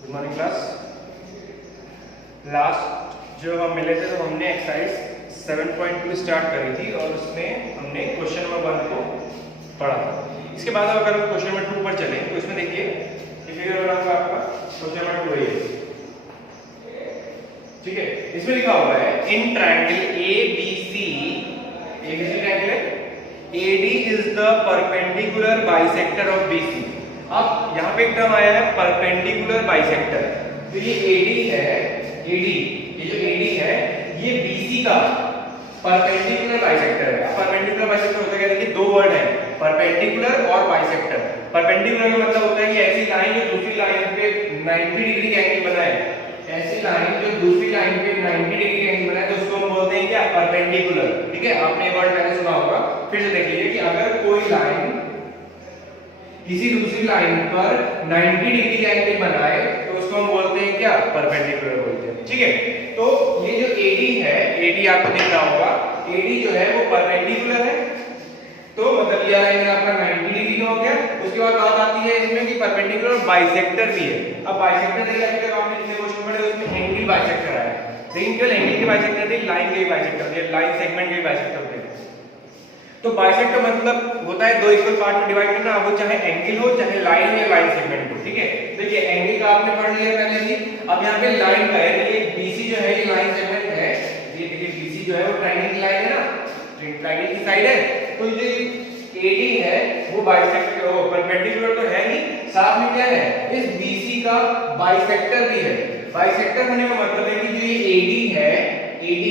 Good morning class. Last जो हम मिले थे तो हमने एक्सरसाइज 7.2 स्टार्ट करी थी और उसमें हमने क्वेश्चन नंबर 1 को पढ़ा था। इसके बाद अगर हम क्वेश्चन नंबर 2 पर चलें तो इसमें देखिए ये फिगर बनाऊंगा आपका क्वेश्चन नंबर 2 है, ठीक है। इसमें लिखा हुआ है in triangle ABC, ABC triangle है, AD is the perpendicular bisector of BC। अब यहाँ पे एक टर्म आया है परपेंडिकुलर बाइसेक्टर, तो ये AD है, AD ये जो AD है ये BC का परपेंडिकुलर बाइसेक्टर है। परपेंडिकुलर बाइसेक्टर होता है क्या, देखिए दो वर्ड है परपेंडिकुलर और बाइसेक्टर। परपेंडिकुलर का मतलब होता है कि ऐसी लाइन जो दूसरी लाइन पे 90 डिग्री का एंगल बनाए, ऐसी लाइन जो दूसरी लाइन पे 90 डिग्री का एंगल बनाए तो उसको हम बोलते हैं क्या, परपेंडिकुलर, ठीक है। आपने ये वर्ड पहले सुना होगा, फिर से देख लीजिए कि अगर कोई लाइन किसी दूसरी लाइन पर 90 डिग्री का एंगल बनाए तो उसको हम बोलते हैं क्या, परपेंडिकुलर बोलते हैं, ठीक है। तो ये जो AD है, AD आपको दिख रहा होगा, AD जो है वो परपेंडिकुलर है, तो मतलब ये लाइन आपका 90 डिग्री का हो गया। उसके बाद बात आती है इसमें कि परपेंडिकुलर बाइसेक्टर भी है। अब बाइसेक्टर देखिए अभी तक आपने जितने क्वेश्चन पढ़े उसमें एंगल बाइसेक्टर आया, लेकिन केवल एंगल के बाइसेक्टर नहीं, लाइन के बाइसेक्टर होते हैं, लाइन सेगमेंट के बाइसेक्टर होते हैं। तो बाइसेक्टर मतलब होता है दो इक्वल पार्ट में डिवाइड करना, अब वो चाहे एंगल हो चाहे लाइन या लाइन सेगमेंट हो, ठीक है। देखिए एंगल का आपने पढ़ लिया पहले ही। अब यहाँ पे लाइन का है, ये BC जो है ये लाइन सेगमेंट है, ये देखिए BC जो है वो ट्रायंगल की लाइन है ना, ट्रायंगल की साइड है। तो ये AD है वो बाइसेक्टर, वो परपेंडिकुलर तो है ही, साथ में क्या है, इस BC का बाइसेक्टर भी है। बाइसेक्टर होने का मतलब है कि जो ये AD है, AD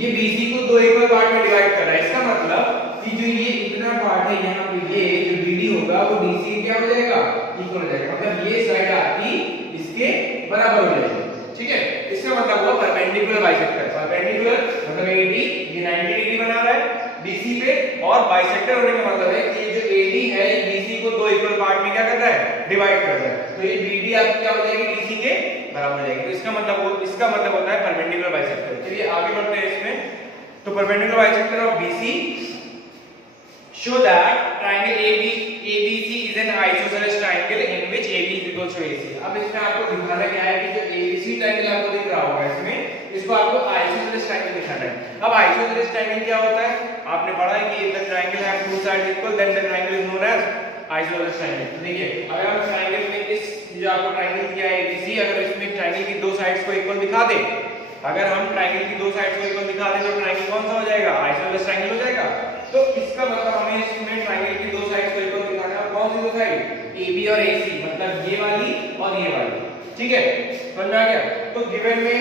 ये BC को दो इक्वल पार्ट में डिवाइड कर रहा है। इसका मतलब कि जो ये इतना पार्ट है यहाँ पे, ये जो BD होगा वो BC क्या हो जाएगा, इक्वल हो जाएगा, मतलब ये साइड आपकी इसके बराबर हो जाएगी, ठीक है। इसका मतलब हुआ परपेंडिकुलर बाइसेक्टर। परपेंडिकुलर मतलब AD ये 90 डिग्री बना रहा है BC पे, और बाइसेक्टर होने का मतलब है कि ये जो AD है ये BC को दो इक्वल पार्ट में क्या कर रहा है, डिवाइड कर रहा है। तो ये BD आपकी क्या हो जाएगी, BC के बराबर हो जाएगी। तो इसका मतलब होता है परपेंडिकुलर बाइसेक्टर। चलिए आगे बढ़ते हैं इसमें। तो perpendicular bisector of BC show that triangle ABC is an isosceles triangle in which AB is equal to AC। अब इसमें आपको दिखाना क्या है कि जो ABC ट्रायंगल आपको दिख रहा होगा इसमें, इसको आपको आइसोसेलेस ट्रायंगल दिखाना है। अब आइसोसेलेस ट्रायंगल क्या होता है, आपने पढ़ा है कि the triangle have two sides equal then the triangle is known as isosceles triangle. तो देखिए अगर हम ट्रायंगल में इस जो आपको ट्रायंगल दिया है ABC, अगर इसमें ट्रायंगल की दो साइड्स को इक्वल दिखा दे, अगर हम ट्रायंगल की दो साइड्स को इक्वल दिखा दें तो ट्रायंगल कौन सा हो जाएगा, आइसोसेलेस ट्रायंगल हो जाएगा। तो इसका मतलब हमें इसमें ट्रायंगल की दो साइड्स को इक्वल दिखाना है। कौन सी दो साइड, AB और AC, मतलब ये वाली और ये वाली, ठीक है, समझ में आ गया। तो गिवन में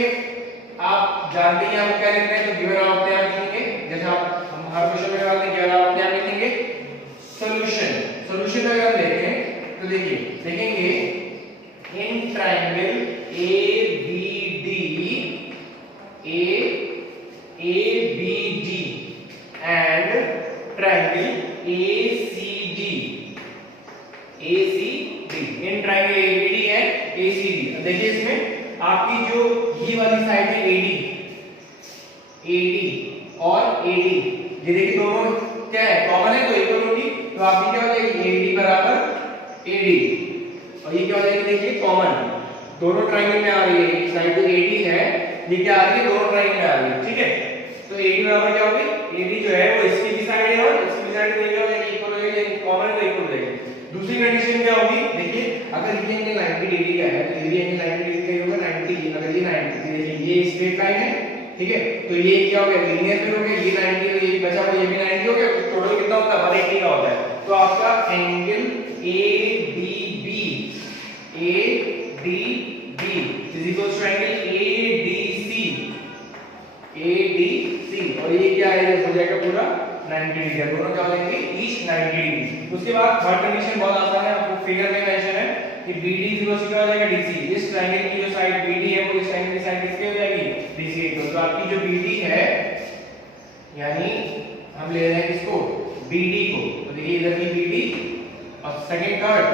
आप जानते हैं हम क्या लिख रहे हैं, तो गिवन आप अपने आप लिखेंगे, जैसे आप हम हर क्वेश्चन में करते हैं, गिवन आप अपने आप लिखेंगे। सॉल्यूशन, सॉल्यूशन अगर हम देखें तो देखिए देखेंगे in triangle ABD and triangle ACD in triangle ABD है ACD। देखिए इसमें आपकी जो ये वाली साइड है AD और AD, ये देखिए दोनों क्या है, कॉमन है, तो इक्वल होगी, तो आपकी क्या हो जाएगी AD बराबर AD, और ये क्या हो जाएगी, देखिए कॉमन दोनों ट्रायंगल में आ रही है। एक साइड जो AD है ये क्या आ रही है, दोनों ट्रायंगल में आ रही है, ठीक है। तो AD बराबर क्या होगी, AD जो है वो इसकी भी साइड है और इसकी भी साइड है, क्या हो जाएगी, इक्वल हो जाएगी, यानी कॉमन है तो इक्वल हो जाएगी। दूसरी कंडीशन क्या होगी, देखिए अगर ये एंगल 90 डिग्री का है तो ये भी एंगल 90 डिग्री का ही होगा, 90, अगर ये 90, देखिए ये स्ट्रेट लाइन है, ठीक है, तो ये क्या हो गया, लीनियर में हो गया, ये 90 और ये बचा हुआ ये भी 90 हो गया, तो टोटल कितना होता है, 180 का होता है। तो आपका angle ADB is equal to angle ADC, और ये क्या है, हो जाएगा पूरा 90 डिग्री, दोनों क्या हो जाएंगे, ईच 90 डिग्री। उसके बाद थर्ड कंडीशन बहुत आसान है, आपको फिगर में मेंशन है कि BD इक्वल टू क्या हो जाएगा, DC। इस ट्रायंगल की जो साइड BD है वो इस ट्रायंगल की साइड किसके हो जाएगी, DC के इक्वल। तो आपकी जो BD है, यानी हम ले रहे हैं किसको, BD को, तो देखिए इधर की BD और second third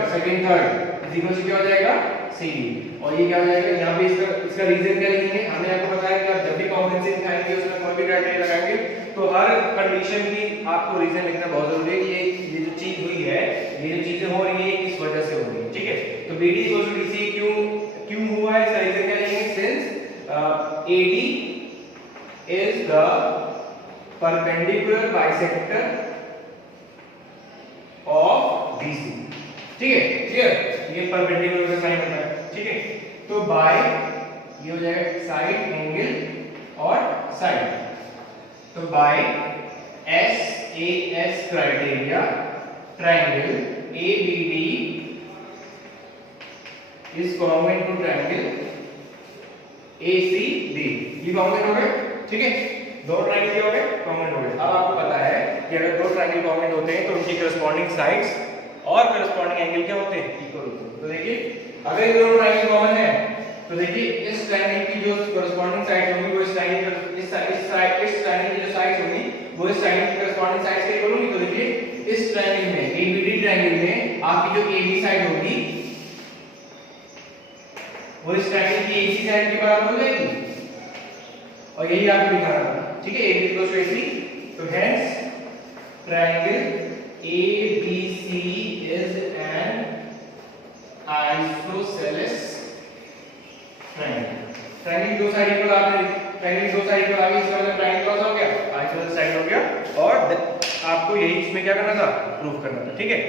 is equal to क्या हो जाएगा, CD, और ये क्या हो जाएगा, यहाँ पे इसका रीजन क्या लिखेंगे, हमने आपको बताया कि आप जब भी कॉम्बिनेशन दिखाएंगे उसमें कोई भी क्राइटेरिया लगाएंगे तो हर कंडीशन की आपको रीजन लिखना बहुत जरूरी है कि ये जो चीज हुई है, ये जो चीजें हो रही है किस वजह से हो रही है, ठीक है। तो BD इक्वल टू DC क्यों क्यों हुआ है, इसका रीजन क्या लेंगे, since AD is the perpendicular bisector of BC। ठीक है, क्लियर, ये परपेंडिकुलर का साइन होता है। ठीक है, तो बाय ये हो जाएगा साइड एंगल और साइड, तो by SAS criteria triangle ABD is congruent to triangle ACD। ये कॉन्वेंट हो गए। ठीक है, दो ट्रायंगल क्या हो गए, कॉन्वेंट हो गए। अब आपको पता है कि अगर दो ट्रायंगल कॉन्वेंट होते हैं तो उनकी करस्पॉन्डिंग साइड्स और करस्पॉन्डिंग एंगल क्या होते हैं, इक्वल होते हैं। तो देखिए अगर ये दोनों ट्रायंगल कॉमन है तो देखिए इस ट्रायंगल की जो करस्पॉन्डिंग साइड्स होंगी वो इस ट्रायंगल की जो साइड्स होंगी वो इस ट्रायंगल की करस्पॉन्डिंग साइड्स के इक्वल होंगी। तो देखिए इस ट्रायंगल में ABD ट्रायंगल में आपकी जो AB साइड होगी वो इस ट्रायंगल की AC साइड के बराबर हो जाएगी, और यही आपको दिखाना था। ठीक है, AB इक्वल्स टू AC, तो hence triangle ABC is an isosceles triangle। Triangle दो साइड इक्वल, आपने ट्रायंगल दो साइड इक्वल आ गई, इसका मतलब ट्रायंगल कौन सा हो गया, आइसोसेलेस साइड हो गया, और आपको यही इसमें क्या करना था, प्रूव करना था। ठीक है,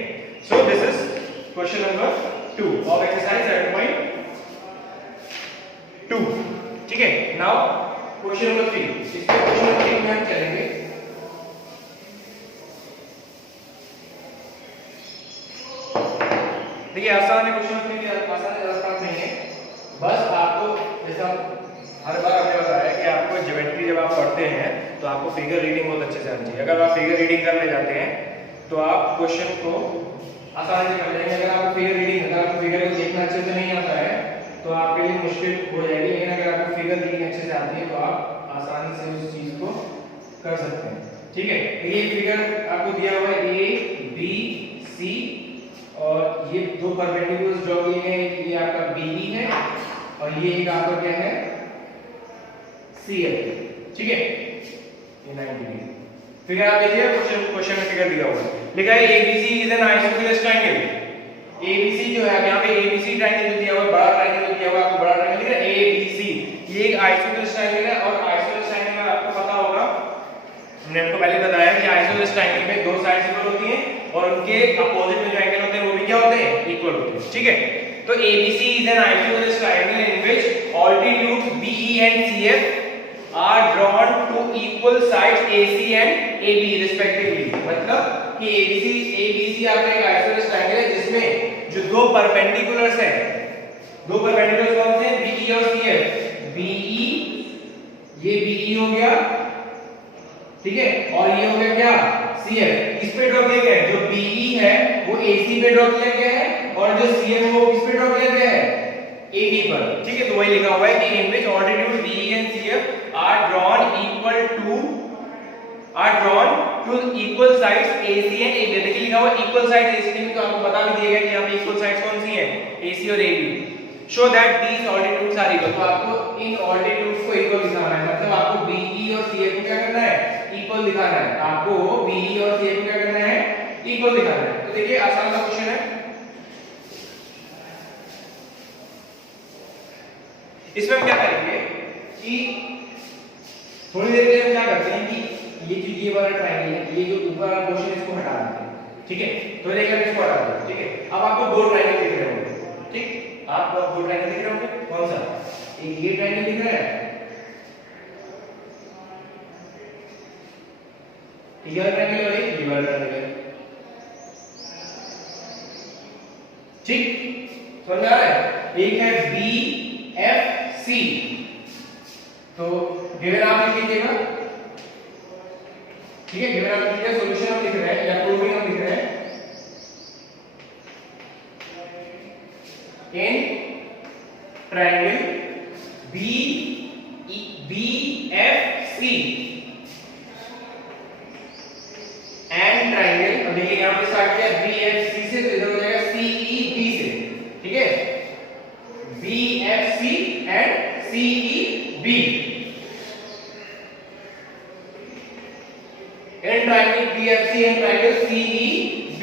so this is question number 2 of exercise 7.2। ठीक है, नाउ क्वेश्चन नंबर 3। इसमें क्वेश्चन नंबर 3 में हम चलेंगे देखिए आसान है क्वेश्चन, क्योंकि आसान नहीं है, बस आपको जैसा हर बार हमने बताया कि आपको ज्योमेट्री जब आप पढ़ते हैं तो आपको फिगर रीडिंग बहुत अच्छे से आनी चाहिए। अगर आप फिगर रीडिंग कर ले जाते हैं तो आप क्वेश्चन को आसानी से कर लेंगे। अगर आपको फिगर रीडिंग, अगर आपको फिगर को देखना अच्छे से नहीं आता है तो आपके लिए मुश्किल हो जाएगी, लेकिन अगर आपको फिगर रीडिंग अच्छे से आती है तो आप आसानी से उस चीज को कर सकते हैं। ठीक है, ये फिगर आपको दिया हुआ है ABC और ये दो परपेंडिकुलर्स ड्रॉ किए हैं, ये आपका BE है और ये एक आपका क्या है, CF। ठीक है, ये 90 डिग्री फिगर आप देखिए, क्वेश्चन में फिगर दिया हुआ है, लिखा है ABC is an isosceles triangle. ABC जो है यहाँ पे ABC ट्रायंगल जो दिया हुआ है, बड़ा ट्रायंगल जो दिया हुआ है, आपको बड़ा ट्रायंगल लिखा है ABC, ये एक आइसोसेलेस ट्रायंगल है। और आइसोसेलेस ट्रायंगल में आपको पता होगा, हमने आपको पहले बताया कि आइसोसेलेस ट्रायंगल में दो साइड्स इक्वल होती हैं और उनके अपोजिट में जो एंगल होते हैं वो भी क्या होते हैं, इक्वल होते हैं। ठीक है, तो ABC is an isosceles triangle in which altitudes BE and CF are drawn to equal sides AC and AB respectively। मतलब कि ABC आपका एक आइसोसेलेस ट्रायंगल है जिसमें जो दो परपेंडिकुलर्स हैं, दो परपेंडिकुलर्स कौन से हैं, BE और CF। BE, ये BE हो गया, ठीक है, और ये हो गया क्या, CF। किस पे ड्रॉ किया गया है, जो BE है वो AC पे ड्रॉ किया गया है और जो CF है वो किस पे ड्रॉ किया गया है, AB पर। ठीक है, तो वही लिखा हुआ है कि in which altitude BE and CF are drawn to equal sides AC and AB। देखिए लिखा हुआ है इक्वल साइड्स AC में, तो आपको बता भी दिया गया कि यहाँ पे इक्वल साइड्स कौन सी हैं, AC और AB। Show that these altitudes are equal, तो आपको इन ऑल्टीट्यूड्स को इक्वल दिखाना है, मतलब आपको BE और CF को क्या करना है, इक्वल दिखाना है। आपको BE और CF को क्या करना है, इक्वल दिखाना है। तो देखिए आसान सा क्वेश्चन है, इसमें हम क्या करेंगे कि थोड़ी देर के लिए हम क्या करते हैं कि ये वाला ट्रायंगल है, ये जो ऊपर वाला पोर्शन है इसको हटा देते हैं। ठीक है, तो देखिए हम इसको हटा देते हैं। ठीक है, अब आपको दो ट्रायंगल दिख रहे होंगे। ठीक, आपको दो ट्रायंगल दिख रहे होंगे, कौन सा, एक ये ट्रायंगल दिख रहा है, ये वाला ट्रायंगल और एक ये वाला ट्रायंगल। ठीक, समझ आ रहा है, एक है BFC, तो गिवन आप लिख लीजिएगा। ठीक है, गिवन आप लिख लीजिए, सॉल्यूशन हम लिख रहे हैं या प्रूविंग हम लिख रहे हैं, in triangle BFC and triangle, अब देखिए यहां पे स्टार्ट किया BFC से, तो इधर हो जाएगा CEB से। ठीक है, BFC and CEB in triangle BFC and triangle CEB।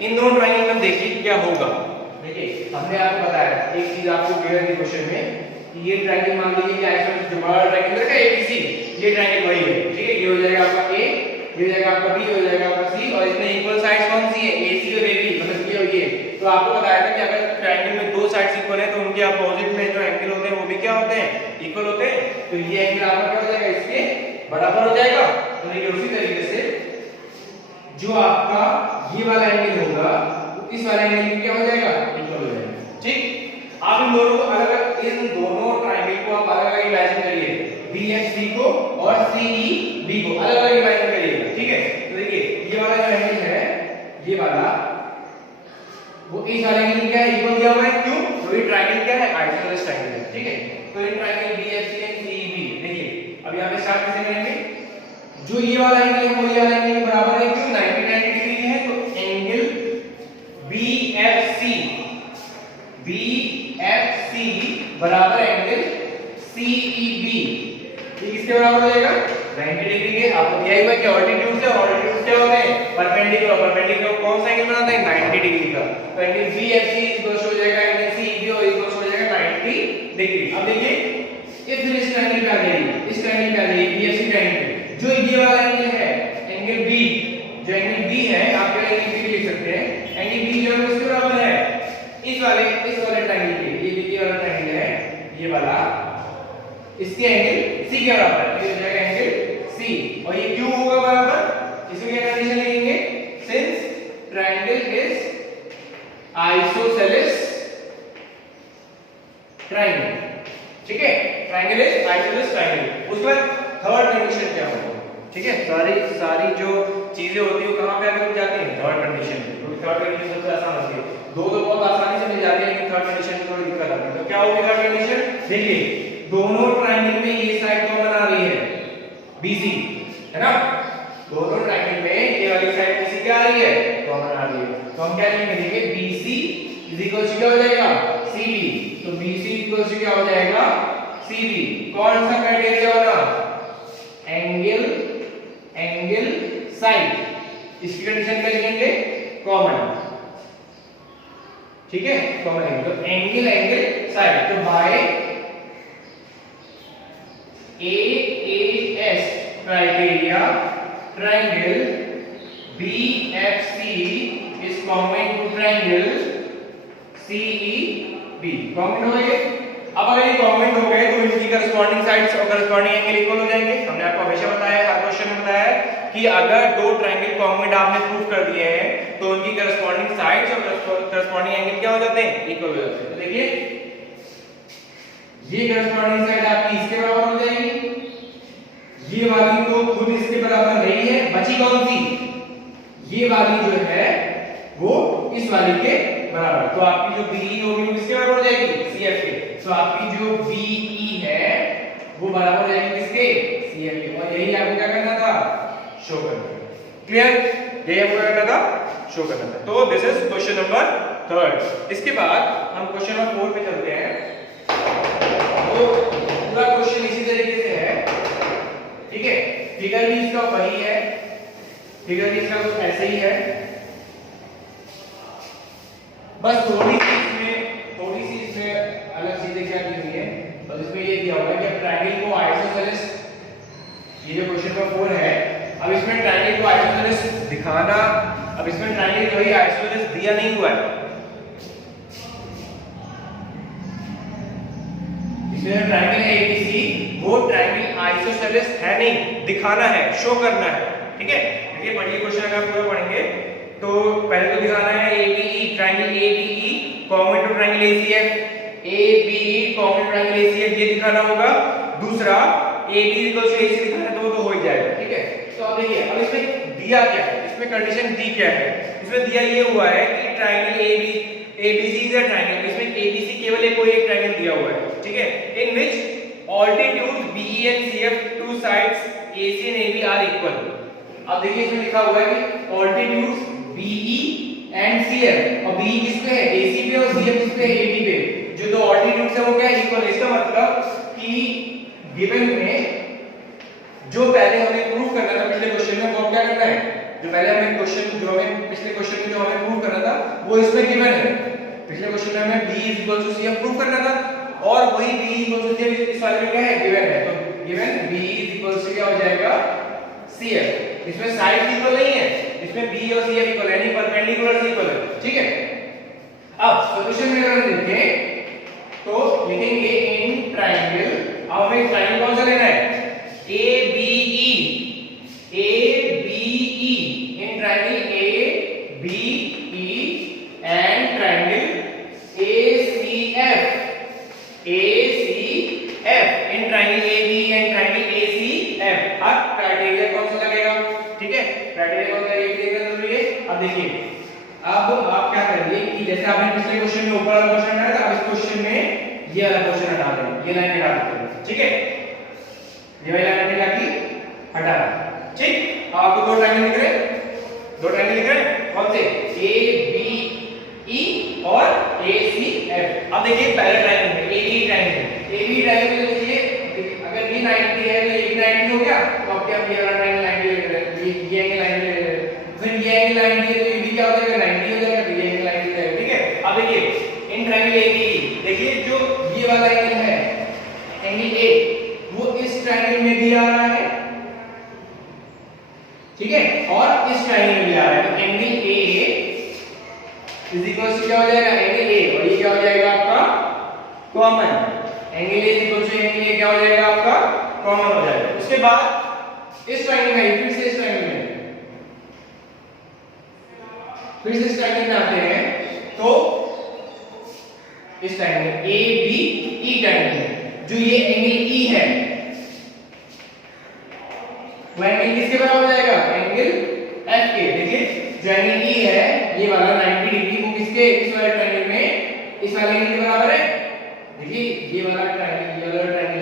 इन दोनों ट्रायंगल में देखिए क्या होगा। देखिए हमने आपको बताया एक चीज आपको गिवन थी क्वेश्चन में कि ये ट्रायंगल मान लीजिए कि आइसोसेलेस जो बड़ा ट्रायंगल है एबीसी, ये ट्रायंगल वही है, ठीक है। ये हो जाएगा आपका ए, ये हो जाएगा आपका बी, हो जाएगा आपका सी, और इसमें इक्वल साइड्स कौन सी है, एसी और एबी, मतलब ये और ये। तो आपको बताया था कि अगर ट्रायंगल में दो साइड्स इक्वल है तो उनके अपोजिट में जो एंगल होते हैं वो भी क्या होते हैं, इक्वल होते हैं। तो ये एंगल आपका क्या हो जाएगा, इसके बराबर हो जाएगा। तो देखिए उसी तरीके से जो आपका ये वाला एंगल होगा तो इस वाले एंगल में क्या हो जाएगा, इक्वल हो जाएगा, ठीक। आप इन दोनों को अलग अलग, इन दोनों ट्रायंगल को आप अलग अलग इमेजिन करिए, BFC को और CEB को अलग अलग इमेजिन करिएगा, ठीक है। तो देखिए ये वाला जो एंगल है, ये वाला वो इस वाले एंगल क्या है, इक्वल दिया हुआ है, क्यों, तो ये ट्रायंगल क्या है, आइसोसेलेस ट्रायंगल है, ठीक है। तो in triangle BFC and CEB, देखिए अब यहां पे स्टार्ट कैसे करेंगे, जो ये वाला एंगल है वो ये वाला एंगल के बराबर है, क्यों, 90 डिग्री है। तो एंगल BFC बराबर एंगल CEB, ये किसके बराबर हो जाएगा, 90 डिग्री के। आपको दिया हुआ है कि ऑल्टीट्यूड से ऑल्टीट्यूड क्या होते हैं, परपेंडिकुलर, परपेंडिकुलर कौन सा एंगल बनाता है, 90 डिग्री का। तो एंगल BFC इक्वल हो जाएगा एंगल CEB और इक्वल हो जाएगा 90 डिग्री। अब देखिए ये फिर इस ट्रायंगल पे आ जाएगी, इस ट्रायंगल पे आ जाएगी BFC ट्रायंगल, जो ये वाला एंगल है एंगल B, जो एंगल B है आप एंगल B लिख सकते हैं, एंगल B जो है किसके बराबर है, इस वाले ट्रायंगल के, ये वाला ट्रायंगल है ये वाला, इसके एंगल C के बराबर है, ये हो जाएगा एंगल C। और ये क्यों होगा बराबर, इसमें क्या कंडीशन लिखेंगे, since triangle is isosceles triangle, ठीक है, ट्रायंगल इज आइसोसेलेस ट्रायंगल। उसके बाद थर्ड कंडीशन क्या होगा, ठीक है। सारी जो चीजें होती है वो कहां पे आकर जाती हैं, थर्ड कंडीशन पे, क्योंकि थर्ड कंडीशन सबसे आसान होती है, दो तो बहुत आसानी से मिल जाती है, लेकिन थर्ड कंडीशन में थोड़ी दिक्कत आती है। तो क्या होगी थर्ड कंडीशन, देखिए दोनों ट्रायंगल में ये साइड कॉमन आ रही है BC, है ना, दोनों ट्रायंगल में ये वाली साइड BC क्या आ रही है, कॉमन आ रही है। तो हम क्या लिखेंगे, देखिए BC क्या हो जाएगा, CB, तो BC क्या हो जाएगा, CB। कौन सा क्राइटेरिया होगा, एंगल साइड, इसकी कंडीशन क्या लिखेंगे, कॉमन, ठीक है, कॉमन एंगल। तो एंगल साइड, तो by AAS criteria triangle BFC is common to triangle CEB, common हो गए। अब अगर ये कॉमन हो गए तो इनकी करस्पॉन्डिंग साइड्स और करस्पॉन्डिंग एंगल इक्वल हो जाएंगे। हमने आपको हमेशा बताया है, हर क्वेश्चन में बताया है कि अगर दो ट्रायंगल कॉन्ग्रुएंट आपने प्रूव कर दिए हैं तो उनकी करस्पॉन्डिंग साइड्स और करस्पॉन्डिंग एंगल क्या हो जाते हैं, इक्वल हो जाते हैं। तो देखिए ये करस्पॉन्डिंग साइड आपकी इसके बराबर हो जाएगी, ये वाली तो खुद इसके बराबर नहीं है, बची कौन सी, ये वाली जो है वो इस वाली के बराबर। तो आपकी जो BE होगी वो किसके बराबर हो जाएगी, CF के। तो आपकी जो BE है वो बराबर हो जाएगी किसके, CF के। और यही आपको क्या करना था, शो करना था। क्लियर, यही आपको क्या करना था, शो करना था। तो दिस इज क्वेश्चन नंबर 3। इसके बाद हम क्वेश्चन नंबर 4 पे चलते हैं। तो पूरा क्वेश्चन इसी तरीके से है, ठीक है। फिगर भी इसका वही है, फिगर भी इसका कुछ ऐसे ही है, बस थोड़ी सी इसमें अलग चीजें क्या दी हुई है। बस इसमें ये दिया हुआ है कि ट्रायंगल को आइसोसेलेस, ये जो क्वेश्चन नंबर 4 है, अब इसमें ट्रायंगल को आइसोसेलेस दिखाना, अब इसमें ट्रायंगल जो है आइसोसेलेस दिया नहीं हुआ है, इसमें ट्रायंगल है ABC, वो ट्रायंगल आइसोसेलेस है नहीं, दिखाना है, शो करना है, ठीक है। देखिए पढ़िए क्वेश्चन, अगर पूरा पढ़ेंगे तो पहले तो दिखाना है ABE, triangle ABE common to triangle ACF, ABE common triangle ACF, ये दिखाना होगा। दूसरा AB AC दिखाना है, तो वो तो हो ही जाएगा, ठीक है। तो अब देखिए अब इसमें दिया क्या है, इसमें कंडीशन दी क्या है, इसमें दिया ये हुआ है कि triangle ABC is a triangle, इसमें ABC केवल एक कोई एक ट्रायंगल दिया हुआ है, ठीक है, in which altitude BE and CF two sides AC and AB are equal. अब देखिए इसमें लिखा हुआ है कि ऑल्टीट्यूड BE एंड CF, और BE किस पे है, AC पे, और CF किस पे है, AB पे। जो दो ऑल्टीट्यूड्स है वो क्या है, इक्वल। इसका मतलब कि गिवन में जो पहले हमें प्रूव करना था पिछले क्वेश्चन में, वो क्या करना है, जो पहले हमें क्वेश्चन, जो हमें पिछले क्वेश्चन में जो हमें प्रूव करना था वो इसमें गिवन है, पिछले क्वेश्चन में हमें b is equal to C prove करना था, और वही b इक्वल टू सी इस वाले में क्या है, गिवन है, तो given b is equal to क्या हो जाएगा, cf। इसमें साइड इक्वल नहीं है, इसमें b और cf इक्वल है, यानी परपेंडिकुलर इक्वल है, ठीक है। अब सॉल्यूशन में अगर हम देखें तो लिखेंगे इन ट्रायंगल, अब हमें ट्रायंगल कौन सा लेना है, ABE, ABE, in triangle ABE and triangle ACF, ACF, in triangle ABE and triangle ACF। अब क्राइटेरिया कौन सा लगेगा, ठीक है, क्राइटेरिया कौन सा ये देखना जरूरी है। अब देखिए, अब आप क्या करेंगे कि जैसे आपने पिछले क्वेश्चन में ऊपर वाला क्वेश्चन हटाया था, अब इस क्वेश्चन में ये वाला क्वेश्चन हटा देंगे, ये लाइन हटा देते हैं, ठीक है, ये वाली लाइन हटा दी, हटा, ठीक। अब आपको दो ट्रायंगल दिख रहे हैं, दो ट्रायंगल दिख रहे हैं, कौन से, ABE और ACF। अब देखिए पहला ट्रायंगल है ABE ट्रायंगल, ABE ट्रायंगल में देखिए अगर ये 90 है तो ये भी 90 हो गया, तो अब क्या ये वाला ट्रायंगल 90 ले रहे हैं, ये एंगल 90 ले रहे हैं, फिर ये एंगल 90 है तो ये भी क्या हो जाएगा, 90 हो जाएगा, तो ये एंगल 90 हो जाएगा, ठीक है। अब देखिए इन ट्रायंगल ABE, देखिए जो ये वाला एंगल है, एंगल A, वो इस ट्रायंगल में भी आ रहा है, ठीक है, और इस ट्रायंगल में भी आ रहा है, तो angle A is equal to क्या हो जाएगा, एंगल A, और ये क्या हो जाएगा आपका common, angle A is equal to angle A क्या हो जाएगा आपका कॉमन हो जाएगा। उसके बाद इस ट्रायंगल में, फिर से इस ट्रायंगल में, फिर से इस ट्रायंगल में आते हैं, तो इस ट्रायंगल ABE ट्रायंगल में जो ये एंगल E है, वो एंगल किसके बराबर हो जाएगा, एंगल F के। देखिए जो एंगल E है ये वाला 90 डिग्री, वो किसके, इस वाले ट्रायंगल में इस वाले एंगल के बराबर है। देखिए ये वाला ट्रायंगल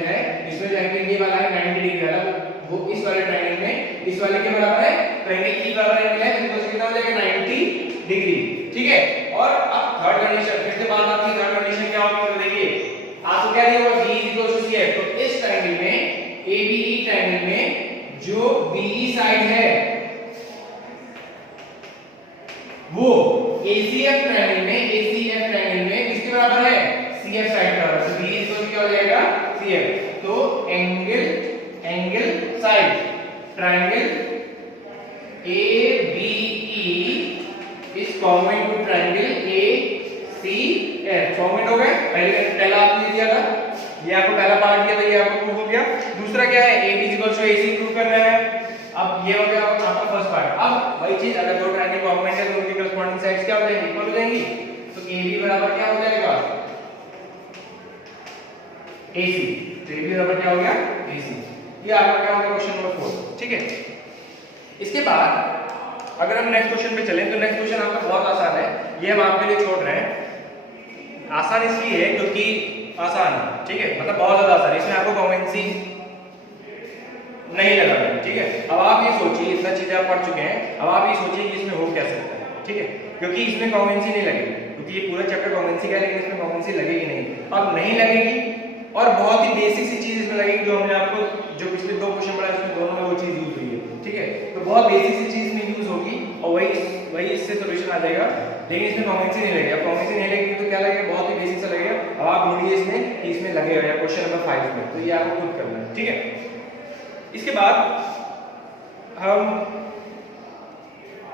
है, इसमें जो एंगल ये वाला है 90 डिग्री वाला, वो इस वाले ट्रायंगल में इस वाले के बराबर है, तो एंगल E बराबर एंगल है, तो कितना हो जाएगा, 90 डिग्री, ठीक है। और अब थर्ड कंडीशन, फिर से बात आती है थर्ड कंडीशन क्या होगी, तो देखिए आपको क्या दिया हुआ, B इक्वल टू CF, तो इस ट्रायंगल में ABE ट्रायंगल में जो BE साइड है वो ACF ट्रायंगल में किसके बराबर है, CF साइड का, तो B इक्वल क्या हो जाएगा, CF। तो angle side triangle ABE is common to triangle ACF। कॉमन हो गए, पहला आपने दिया था, ये आपको पहला पार्ट किया था, ये आपको प्रूफ हो गया। दूसरा क्या है, AB equal to AC proof करना है। अब ये हो गया आपका फर्स्ट पार्ट। अब वही चीज, अगर दो ट्रायंगल कॉम्बिनेट है तो उनकी करस्पॉन्डिंग साइड्स क्या हो जाएंगी, इक्वल हो जाएंगी, तो AB बराबर क्या हो जाएगा, AC, तो AB बराबर क्या हो गया, AC। ये आपका क्या हो गया, क्वेश्चन नंबर 4, ठीक है। इसके बाद अगर हम नेक्स्ट क्वेश्चन पे चलें, तो नेक्स्ट क्वेश्चन आपका बहुत आसान है, ये हम आपके लिए छोड़ रहे हैं। आसान इसलिए है क्योंकि आसान है, ठीक है, मतलब बहुत ज्यादा आसान है, इसमें आपको कॉन्वेंसी नहीं लगा, ठीक है। अब आप ये सोचिए, इतना चीजें आप पढ़ चुके हैं, अब आप ये सोचिए कि इसमें हो क्या सकता है, ठीक है, क्योंकि इसमें कॉन्वेंसी नहीं लगेगी, क्योंकि ये पूरा चैप्टर कॉन्वेंसी का है, लेकिन इसमें कॉन्वेंसी लगेगी नहीं। अब नहीं लगेगी, और बहुत ही बेसिक सी चीज इसमें लगेगी, जो हमने आपको जो पिछले दो क्वेश्चन पढ़ा उसमें दोनों में वो चीज यूज हुई है, ठीक है, तो बहुत बेसिक सी चीज में यूज होगी, और वही इससे सोल्यूशन आ जाएगा, लेकिन इसमें कॉन्वेंसी नहीं लगेगा। कॉन्वेंसी नहीं लगेगी तो क्या लगेगा, बहुत ही बेसिक सा लगेगा। अब आप ढूंढिए इसमें कि इसमें लगेगा या क्वेश्चन नंबर 5 में, तो ये आपको खुद करना है, ठीक है। इसके बाद हम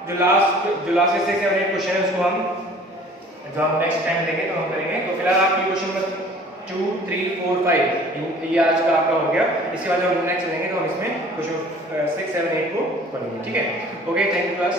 जो लास्ट से 7-8 क्वेश्चन है उसको हम नेक्स्ट टाइम लेंगे, तो हम करेंगे। तो फिलहाल आप ये क्वेश्चन नंबर 2, 3, 4, 5 ये आज का आपका हो गया। इसके बाद जब हम नेक्स्ट चलेंगे तो हम इसमें क्वेश्चन 6, 7, 8 को पढ़ेंगे, ठीक है। Okay, thank you class.